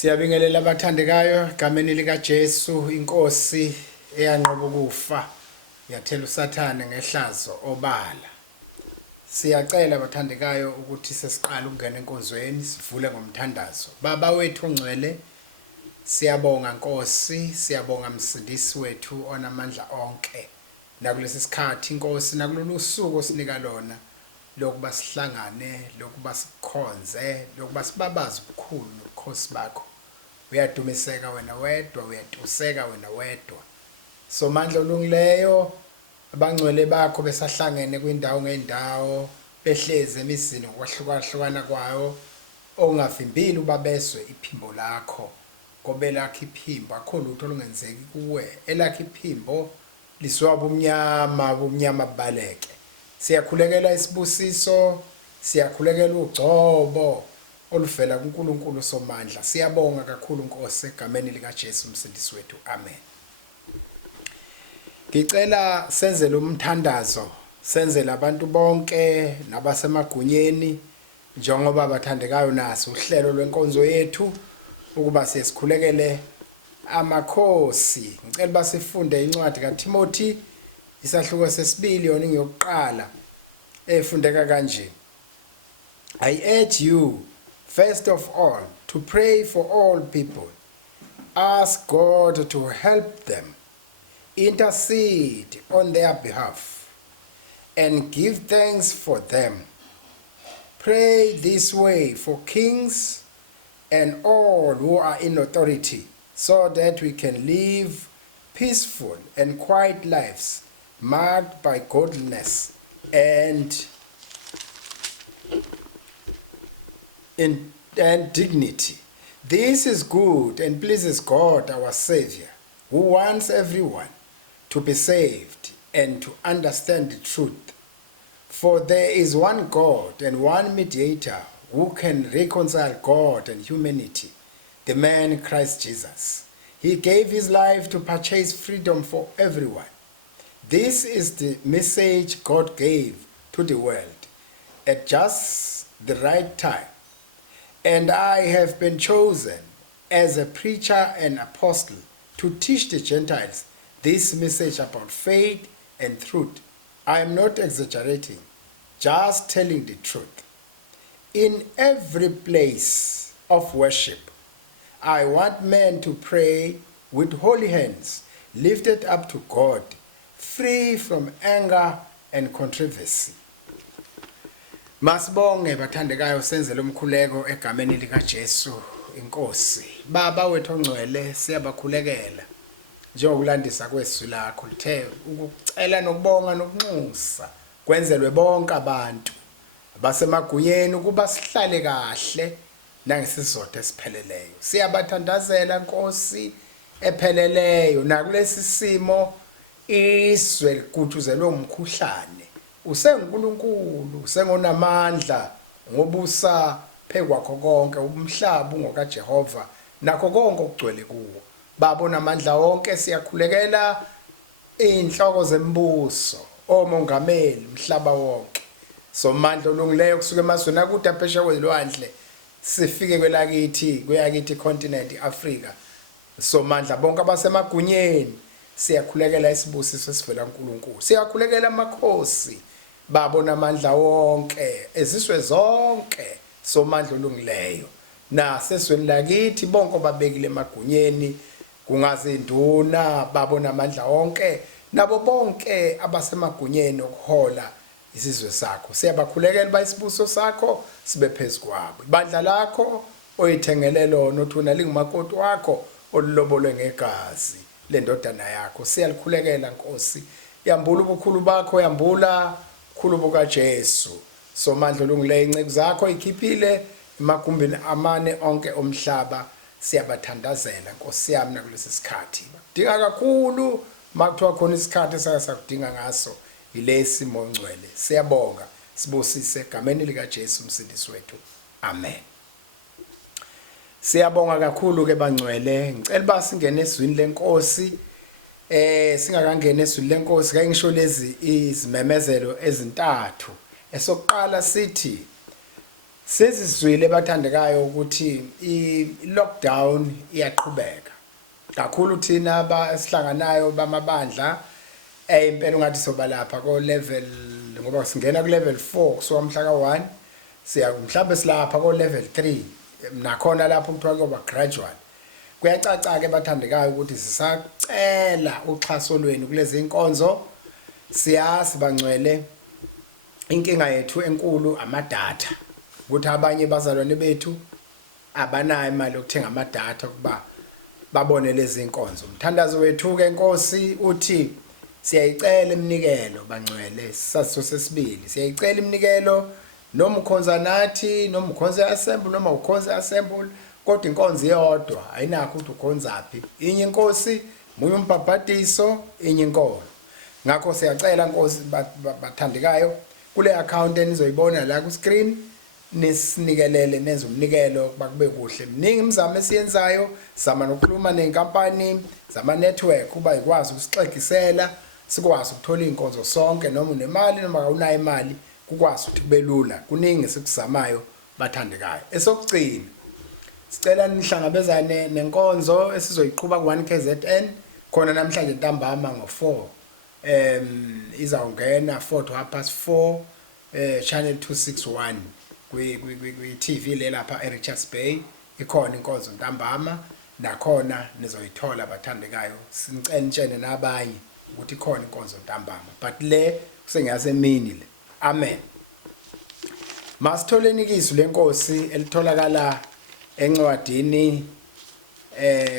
Siyabingelela abathandekayo egameni lika Jesu inkosi eyanqoba ukufa yathela usathane ngehlazo obala. Siyacela abathandekayo ukuthi sesiqala ukungena enkonzweni sivule ngomthandazo. Baba wethu ongcwele, siyabonga Nkosi, siyabonga Msindisi wethu onamandla onke. Nakulesi sikhathi inkosi nakulolu suku osinika lona lokuba sihlangane, lokuba sikhonze, lokuba sibabaze ubukhulu nobukhosi bakho. Uyadumiseka wena wedwa, uyatuseka wena wedwa. Somandla olungileyo, abangcwele bakho besahlangene kwindawo ngeendawo, behleze emizini ngokwahlukahlukana kwayo, ongavimbili ubabezwe iphimbo lakho. Ngoba elakho iphimbo akho lutho olungenzeki kuwe. Elakho iphimbo liswaba ubumnyama bubaleke. Siyakhulekela isibusiso, siyakhulekela ugcobo oluvela kuNkulunkulu somandla. Siyabonga kakhulu Nkosi egameni lika Jesu Msindisi wethu. Amen. Ngicela senzele umthandazo, senzele abantu bonke nabasemagunyeni njengoba bathandekayo naso uhlelo lwenkonzo yethu ukuba sesikhulekele amakhosi. Ngicela basifunde incwadi kaTimothy isahluko sesibili yona ngiyokuqala efundeka kanje. I urge you first of all to pray for all people. Ask God to help them, intercede on their behalf, and give thanks for them. Pray this way for kings and all who are in authority, so that we can live peaceful and quiet lives marked by godliness and dignity. This is good and pleases God our Savior, who wants everyone to be saved and to understand the truth. For there is one God and one mediator who can reconcile God and humanity, the man Christ Jesus. He gave his life to purchase freedom for everyone. This is the message God gave to the world at just the right time. And I have been chosen as a preacher and apostle to teach the Gentiles this message about faith and truth. I am not exaggerating, just telling the truth. In every place of worship, I want men to pray with holy hands lifted up to God, free from anger and controversy. Masibonge bathandekayo senzele umkhuleko egameni lika Jesu inkosi. Baba wethu ongcwele siyabakhulekela njengokulandisa kwesizwi lakho lithe ukucela nokubonga nokunxusa kwenzelwe bonke abantu abasemagunyeni ukuba sihlale kahle nangesizotha esipheleleyo. Siyabathandazela Nkosi epheleleyo nakulesi simo iswe likutshuzelwe umkhuhlane. UsenguNkulunkulu, usengonamandla ngobusa phekwakho konke, umhlaba ungoka Jehova nakho konke okugcwele kuwo. Baba onamandla wonke siyakhulekela inhloko zembuso, omongameli umhlaba wonke. Somandla olungileyo kusuka emazweni akude aphesheya kwezilwandle sifike kweyakithi continent iAfrika. Somandla bonke abasemagunyeni siyakhulekela isibusiso esivela kuNkulunkulu. Siyakhulekela amakhosi baba onamandla wonke ezizwe zonke. Somandla olungileyo nasesweni lakithi bonke babekile emagunyeni, kungaze induna baba onamandla wonke nabo bonke abasemagunyeni okuhola isizwe sakho. Siyabakhulekela bayisibuso sakho sibe phezukwabo. Ibandla lakho oyithengele lona othuna lingumakoti wakho olulobolwe ngegazi lendodana yakho. Siyalikhulekela Nkosi, yambula ubukhulu bakho, yambula ubukhulu buka Jesu. Somandla olungileyo inceke zakho ikhiphile emagumbini amane onke omhlaba. Siyabathandazela Nkosi yami nakulesi sikhathi. Dinga kakhulu makuthiwa khona isikhathi esakudinga ngaso yilesi mongcwele. Siyabonga sibusise egameni lika Jesu Msindisi wethu. Amen. Siyabonga kakhulu ke bangcwele. Ngicela basingene ezwini lenkosi. Singakangena ezwini lenkosi kanye ngisho lezi izimemezelo ezintathu. Esokuqala sithi Sizwile bathandekayo ukuthi i-lockdown iyaqhubeka. Kakhulu thina abasihlanganayo bamabandla impela ungathi soba lapha ko level ngoba singena ku level 4 kusuka mhla ka1 siya mhlawumbe silapha ko level 3 nakhona lapho kuthiwa kuba gradual. Kuyacaca ke bathandekayo ukuthi sisacela uxhaso lwenu kulezi inkonzo. Siyazi bangcwele inkinga yethu enkulu amadatha. Ukuthi abanye bazalwane bethu abanayo imali yokuthenga amadatha kuba babone lezi inkonzo. Umthandazo wethu ke Nkosi uthi siyayicela iminikelo bangcwele saziso sesibili. Siyayicela iminikelo noma ukhonza nathi noma ukhonza assemble noma ukhonza assemble kodwa inkonzo iyodwa ayinakho ukuthi ukhonzaphi. Inye inkosi munye umbhabhadiso inye inkolo. Ngakho siyacela Nkosi bathandekayo kule account enizoyibona la ku screen nisinikelele nenze umnikelo kuba kube kuhle. Miningi imizamo esiyenzayo zama nokukhuluma nenkampani zama network kuba ikwazi ukusixegisela sikwazi ukuthola inkonzo sonke noma unemali noma awunayo imali kukwazi ukuthi kube lula. Kuningi sikuzamayo bathandekayo. Esokugcina sicela nihlangabezane nenkonzo esizoyiqhubeka ku1 KZN khona namhlanje ntambama ngo4 izawungena 4:04 channel 261 kwi TV le lapha eRichards Bay ikhona inkonzo ntambama nakhona nizoyithola bathandekayo. Sinicela nitshene nabanye ukuthi ikhona inkonzo ntambama but le kusengasemini le. Amen. Masitholeni izwi lenkosi elitholakala encwadini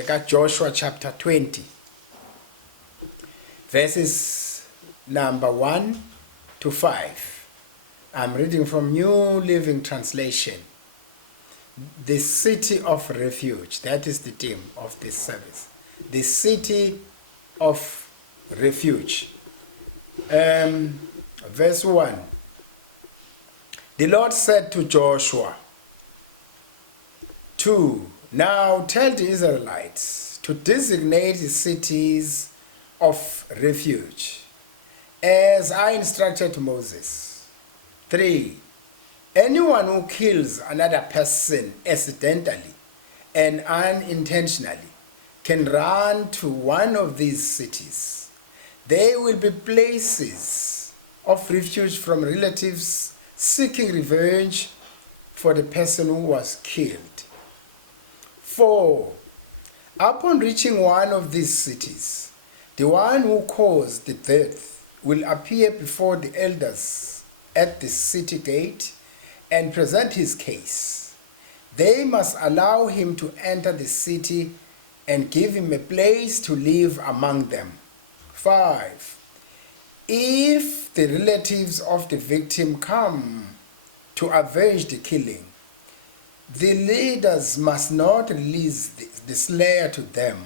kaJoshua chapter 20 verses number 1 to 5. I'm reading from New Living Translation. The city of refuge, that is the theme of this service. The city of refuge. Verse 1. The Lord said to Joshua, 2. Now tell the Israelites to designate the cities of refuge, as I instructed Moses. 3. Anyone who kills another person accidentally and unintentionally can run to one of these cities. They will be places of refuge from relatives seeking revenge for the person who was killed. 4. Upon reaching one of these cities, the one who caused the death will appear before the elders at the city gate and present his case. They must allow him to enter the city and give him a place to live among them. 5. If the relatives of the victim come to avenge the killing, the leaders must not release the slayer to them,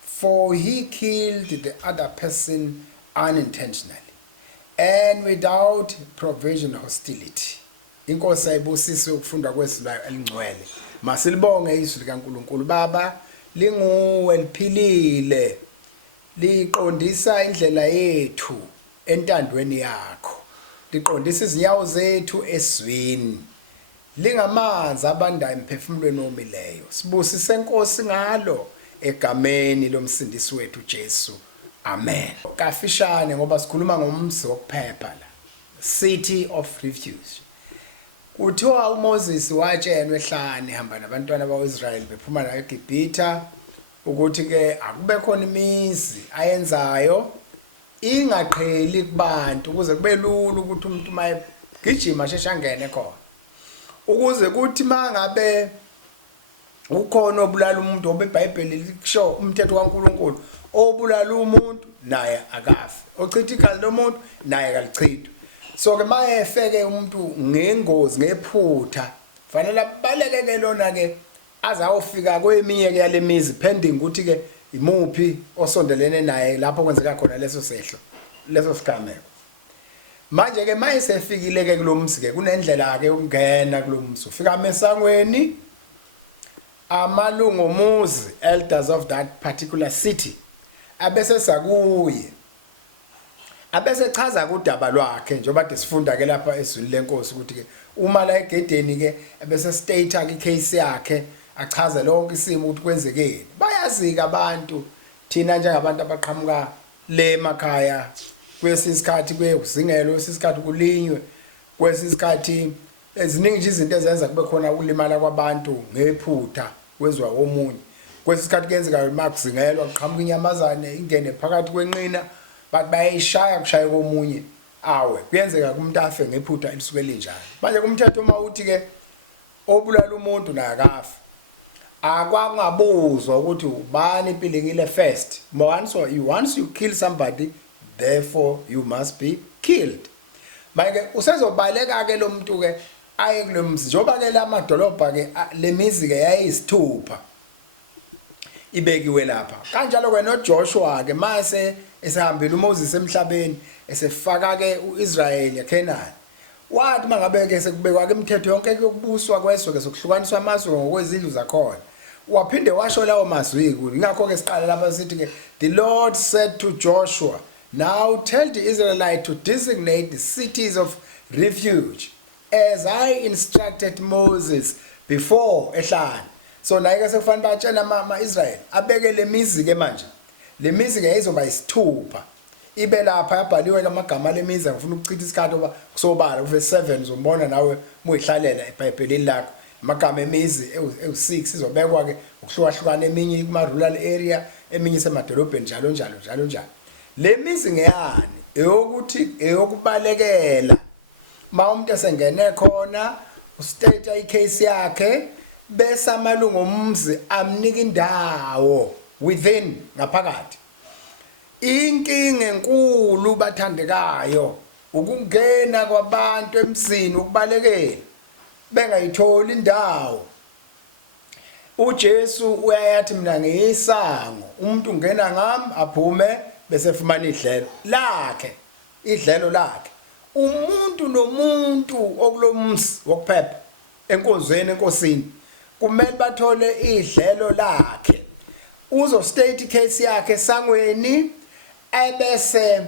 for he killed the other person unintentionally and without provision hostility. Inkosi ayibusise ukufunda kwesiZulu elingcwele. Masilibonge izwi likaNkulunkulu. Baba linguwe liphilile liqondisa indlela yethu entandweni yakho. Liqondisa izinyawo zethu esizweni. Lingamanzi abandayo emphefumulweni omileyo. Sibusise Nkosi ngalo egameni lomsindisi wethu Jesu. Amen. Kafishane ngoba sikhuluma ngomzi wokuphepha la. City of refuge. Kuthiwa uMoses watshenwe ehlane hamba nabantwana bakwaIsrayeli bephuma la eGibhitha ukuthi ke akube khona imizi ayenzayo ingaqheli kubantu ukuze kube lula ukuthi umuntu mayegijima sheshangene khona. Ukuze kuthi mangabe ukhona obulala umuntu obeBhayibheli likusho umthetho kaNkuluNkulu obulala umuntu naye akafe ochitha igazi lomuntu naye akalichithwe. So ke mayefeke umuntu ngengozi ngephutha fanele abaleke ke lona ke azawufika kweminye ke yale mizi pending ukuthi ke imuphi osondelene naye lapho kwenzeka khona leso sehlo leso sigameko. Manje ke mayesefikile ke kulomzi ke kunendlela ke ukungena kulomzi. Ufika mesangweni amalungu omuzi elders of that particular city abese sakuye abese chaza kudaba lwakhe njengoba sifunda ke lapha ezwini lenkosi ukuthi ke uma la egedeni ke bese state ke icase yakhe achaze lonke isimo ukuthi kwenzekeni. Bayazika abantu thina njengabantu abaqhamuka le emakhaya kwesisikhathi kwezingelo kwesisikhathi kulinywe kwesisikhathi eziningi nje izinto ezenza kube khona ukulimala kwabantu ngephutha kwezwa womunye. Kwesisikhathi kuyenzeka makuzingelwa kuqhamuka inyamazane ingene phakathi kwenqina bathi bayishaya kushaya komunye awe kuyenzeka kumuntu afe ngephutha elisuke linjalo. Manje kumthetho uma uthi ke obulala umuntu naye akafa akwangabuzwa ukuthi ubani impilingile first. Once you kill somebody, therefore you must be killed. Manje usezobaleka ke lo muntu ke aye kulomzi njoba ke lamadolobha ke lemizi ke yayisithupha ibekiwe lapha. Kanjalo ke noJoshua ke mase esehambile uMoses emhlabeni esefaka ke uIsrael eKenani. Wathi mangabe ke sekubekwa ke imithetho yonke yokubuswa kweswe ke sokuhlukaniswa amazwe ngokwezindlu zakhona. Waphinde washo lawo mazwi kuthi ngakho ke siqala lapha sithi ke the Lord said to Joshua, now tell the Israelites to designate the cities of refuge as I instructed Moses before ehlane. So naye ke sekufanele batshela ama-Israyeli abeke le mizi ke manje. Le mizi ke izoba isithupha. Ibe lapha yabhaliwe amagama lemizi ngifuna ukuchitha isikhathi oba kusobala uverse 7 uzombona nawe muyihlalela eBhayibhelini lakho. Amagama emizi ewu6 izobekwa ke ukuhlukahlukana eminye kuma-rural area eminye semadolobheni njalo njalo njalo njalo. Le mizi ngeyani eyokuthi eyokubalekela ma umuntu esengene khona ustate icase yakhe bese amalungu omzi amnika indawo within ngaphakathi. Inkinga enkulu bathandekayo ukungena kwabantu emsini ukubalekela bengayitholi indawo. uJesu uyayathi mina ngiyisango umuntu ungena ngami aphume bese efumana idlelo lakhe. Umuntu nomuntu okulomzi wokuphepha enkonzweni enkosini kumele bathole idlelo lakhe. Uzo state case yakhe esangweni ebese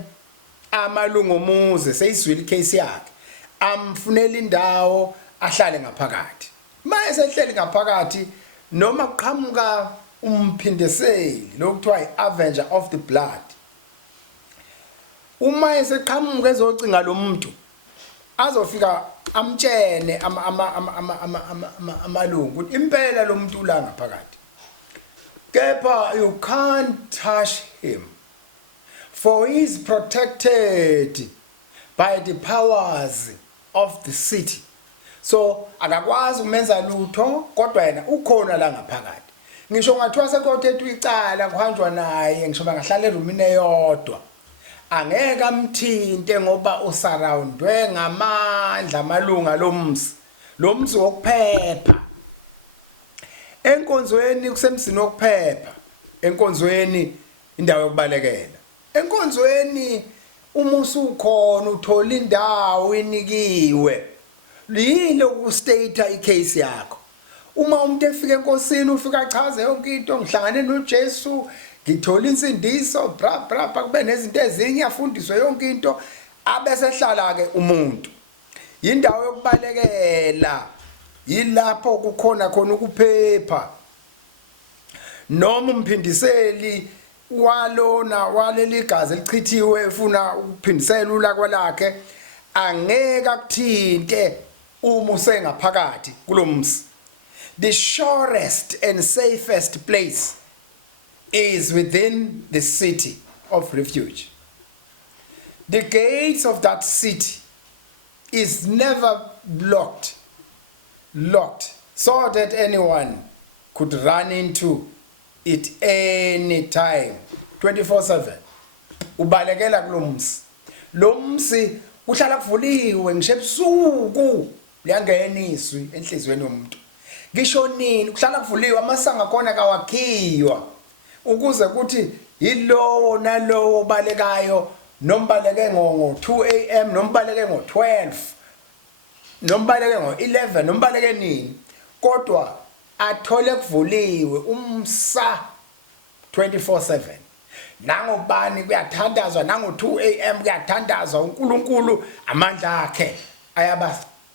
amalungu omuzi seyizwile case yakhe amfunela indawo ahlale ngaphakathi. Mase ehleli ngaphakathi noma kuqhamuka umphindiseli lokuthiwa i-avenger of the blood, uma eseqhamuka ezocinga lo muntu azofika amtshene amalungu ukuthi impela lo muntu la ngaphakathi. Kepha you can't touch him for he is protected by the powers of the city. So akakwazi umenza lutho kodwa yena ukhona la ngaphakathi. Ngisho ngathiwa sekothethwa icala kuhanjwa naye ngisho bangahlala erumini eyodwa angeke amthinte ngoba usurroundwe ngamandla amalunga lomzi wokuphepha. Enkonzweni kusemsini wokuphepha, enkonzweni indawo yokubalekela, enkonzweni umusa ukhona uthola indawo inikiwe. Lilo ukustate icase yakho. Uma umuntu efika enkosini ufika achaze yonke into ngihlangane noJesu ngithola insindiso bra kube nezinto ezinye afundiswe yonke into abese hlala ke umuntu. Indawo yokubalekela yilapho kukhona khona ukuphepha. Noma umphindiseli waleli gazi elichithiwe efuna ukuphindisela ulakwa lakhe angeke akuthinte uma usengaphakathi kulomzi. The surest and safest place is within the city of refuge. The gates of that city is never locked so that anyone could run into it any time 24/7. Ubalekela kulomzi. Lomzi uhlala kuvuliwe ngisho ebusuku liyangena izwi enhlizweni yomuntu. Ngisho nini kuhlala kuvuliwe amasango akona kawakhiwa ukuze kuthi yilowo nalowo balekayo nombaleke ngo2 AM nombaleke ngo12 nombaleke ngo11 nombaleke nini kodwa athole kuvuliwe umsa 24/7. Nangobani kuyathandazwa nango2 AM kuyathandazwa uNkulunkulu amandla akhe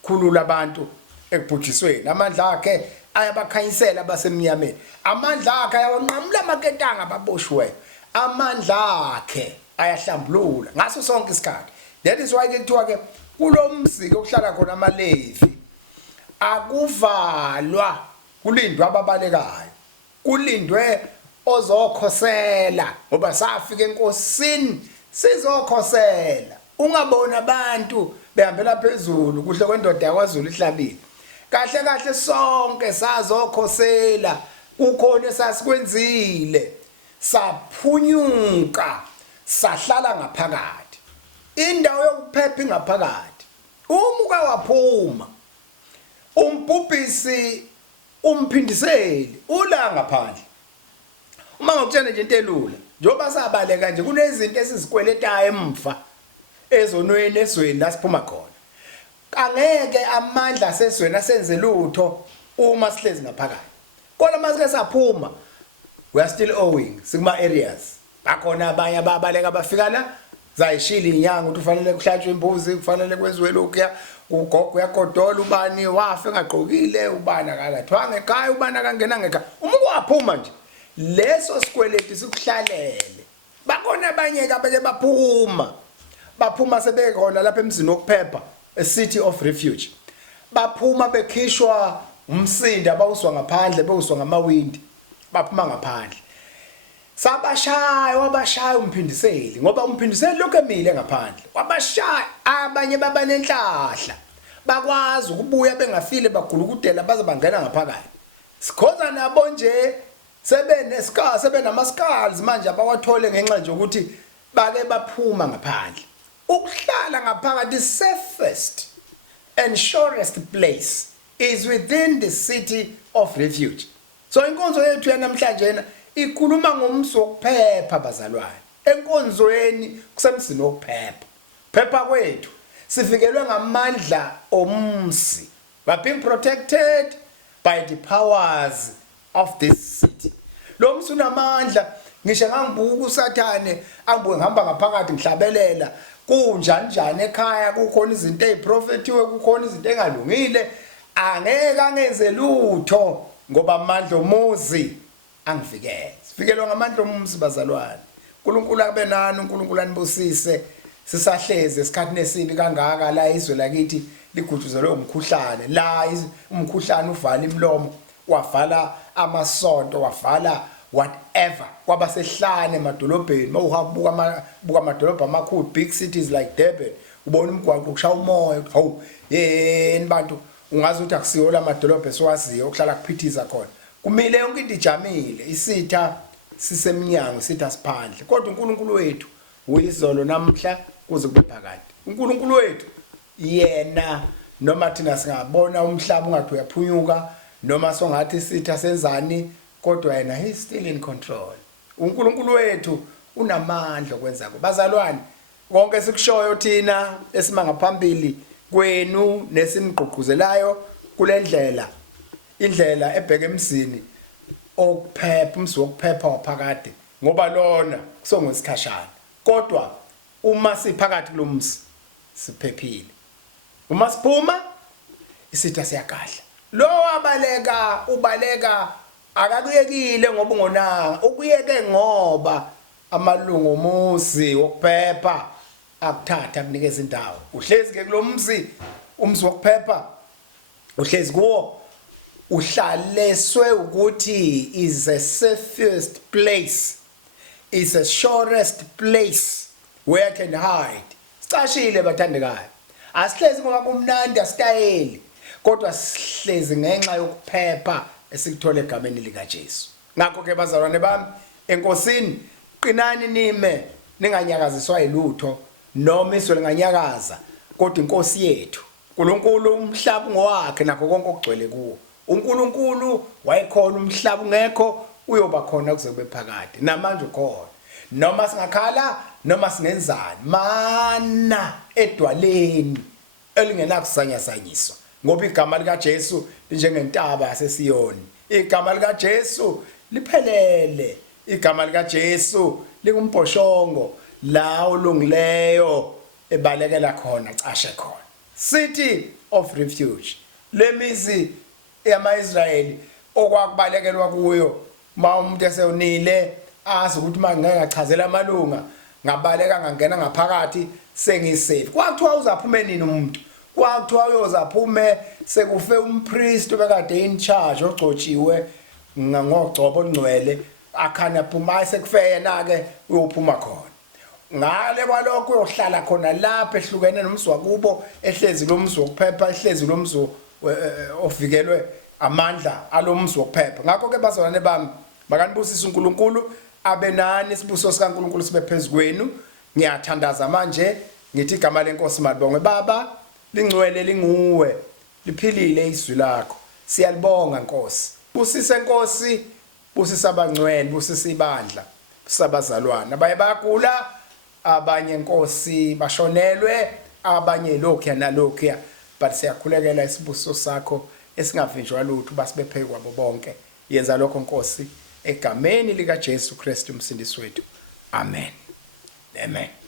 khulula abantu ekubhujisweni. Amandla akhe ayabakhanyisela abasemnyameni. Amandla akhe ayawanqamula amaketanga ababoshwe. Amandla akhe ayahlambulula ngaso sonke isikhathi. That is why ke kuthiwa ke kulomzi okuhlala khona amaLevi akuvalwa, kulindwe ababalekayo, kulindwe ozokhosela ngoba safika enkosini sizokhosela. Ungabona abantu behambela phezulu kuhle kwendoda yakwaZulu ihlabile. Kahle kahle sonke sazokhosela, kukhona esasikwenzile, saphunyuka, sahlala ngaphakathi. Indawo yokuphepha ingaphakathi. Umuka waphuma, umbhubhisi umphindiseli ula ngaphandle. Uma ngokutshela nje into elula, njoba sabaleka nje kunezinto esizikweletayo emva ezonweni esweni lasiphuma khona. Angeke amandla asesweni asenze lutho uma sihlezi ngaphakathi. Kodwa masike saphuma, we are still owing sikuma areas. Bakhona abanye ababaleka bafika la zayishila inyanga ukuthi ufanele kuhlatshwe imbuzi, kufanele kwenziwe lokhu, ugogo uyakodola, ubani wafa engagqokile, ubani akalathwanga ekhaya, ubani akangena ngekhaya. Uma waphuma nje leso sikweleti sikuhlalele. Bakhona abanye ke abeke baphuma sebekhona lapha emzini wokuphepha, a city of refuge. Baphuma bekhishwa umsinda, bawuswa ngaphandle, bawuswa ngamawindi, baphuma ngaphandle. Wabashaya umphindiseli ngoba umphindiseli lokho emile ngaphandle. Wabashaya abanye baba nenhlahla. Bakwazi ukubuya bengafile bagulukudela baze bangena ngaphakathi. Sikhoza nabo nje sebenama-skulls manje abawathole ngenxa nje ukuthi bake baphuma ngaphandle. Ukuhlala ngaphakathi, safest and surest place is within the city of refuge. So inkonzo yethu yanamhlanje ikhuluma ngomzi wokuphepha abazalwane. Enkonzweni kusemzini wokuphepha. Phepha kwethu sifikelwe ngamandla omzi. We are being protected by the powers of this city. Lo mzi unamandla. Ngisho ngangibuka uSathane angibuke ngihamba ngaphakathi ngihlabelela kunjani ekhaya, kukhona izinto eziprofetiwe, kukhona izinto engalungile, angeke angenze lutho ngoba amandla omuzi angivikele. Sifikelwa ngamandla omzi bazalwane. uNkulunkulu abe nani, uNkulunkulu anibusise. Sisahleze esikhathini esini kangaka la izwe lakithi ligujuzelwe umkhuhlane. La umkhuhlane uvala imlomo, wavala amasonto, wavala whatever. Kwaba sehlane emadolobheni, mawuhabuka amadolobha amakhulu, big cities like Durban, ubona umgwaqo ukushaya umoya, hawu yeni bantu, ungazi ukuthi akusiyo la madolobha esiwaziyo okuhlala kuphithiza khona. Kumile yonke into ijamile, isitha sisemnyango, isitha siphandle. Kodwa uNkulunkulu wethu uyizolo namuhla kuze kube phakade. uNkulunkulu wethu yena noma thina singabona umhlaba ungathi uyaphunyuka, noma songathi isitha senzani, kodwa yena he is still in control. uNkulunkulu wethu unamandla okwenza ko. Bazalwane, konke sikushoyo thina esimanga phambili kwenu nesimgqugquzelayo kule indlela ebheke emzini okuphepha, umzi wokuphepha waphakade, ngoba lona kusongesikhashana. Kodwa uma siphakathi kulomzi siphephile. Uma siphuma isitha siyakahla. Lo ubaleka akakuyekile ngoba ungonanga, ukuyeke ngoba amalungu omuzi wokuphepha akuthatha akunikeza indawo. Uhlezi ke kulomzi, umzi wokuphepha uhlezi kuwo, uhlaleswe ukuthi is a safest place, is a surest place where I can hide. Sicashile bathandekayo. Asihlezi ngoba kumnandi asitayeli, kodwa sihlezi ngenxa yokuphepha esikuthola egameni likaJesu. Ngakho ke bazalwane bami, enkosini qinani nime, ninganyakaziswa yilutho noma izwe linganyakaza, kodwa inkosi yethu uNkulunkulu umhlaba ngowakhe nakho konke okugcwele kuwo. uNkulunkulu wayekhona umhlaba ungekho, uyoba khona kuze kube phakade, namanje ukhona. Noma singakhala noma singenzani, mana edwaleni elingenakusanyasanyiswa, ngoba igama likaJesu linjengentaba yaseSiyoni. Igama likaJesu liphelele, igama likaJesu lingumbhoshongo la olungileyo ebalekela khona, cashe khona. City of Refuge. Lemizi yama-Israyeli okwakubalekelwa kuyo ma umuntu esewunile azi ukuthi mangeke ngachazela amalunga ngabaleka ngangena ngaphakathi sengisafe. Kwakuthiwa uzaphume nini umuntu? Kwakuthiwa uyozaphume sekufe umpriest obekade in charge ogcotshiwe ngogcobo ongcwele akhanya phuma sekufe yena ke uyophuma khona. Ngale kwalokho uyohlala khona lapha ehlukene nomzi wakubo ehlezi lo mzi wokuphepha ehlezi lo mzi ovikelwe amandla alomzi wokuphepha. Ngakho ke bazalwane bami makanibusise uNkulunkulu abenani isibuso sikaNkulunkulu sibe phezukwenu. Ngiyathandaza manje ngithi igama lenkosi malibongwe baba lingcwele linguwe liphilile izwi lakho. Siyalibonga Nkosi. Busise Nkosi, busise abangcwele, busise ibandla, busise abazalwane. Abaye bagula, abanye Nkosi bashonelwe, abanye lokhu nalokhu, but siyakhulekela isibuso sakho esingavinjwa lutho basibe phezu kwabo bonke. Yenza lokho Nkosi egameni lika Jesu Kristu umsindisi wethu. Amen. Amen.